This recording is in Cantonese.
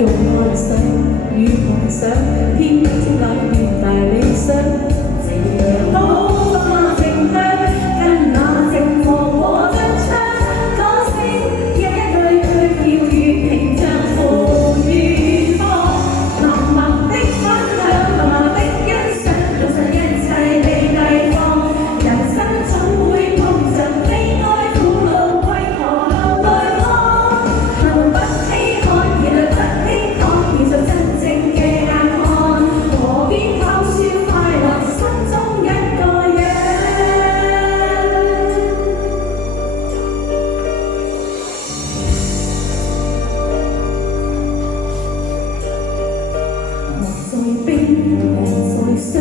用幻想與夢想，天之間變大理想。這好花正香，跟那靜和我張窗，歌聲一句句飄於屏障付遠方。默默的分享，默默的欣賞，路上一切未提防。人生總會碰上悲哀苦惱，為何流淚看？能不稀罕，原來不稀罕，現實真正嘅硬漢，何必偷笑快樂，心中一個人。莫再冰，莫再傷。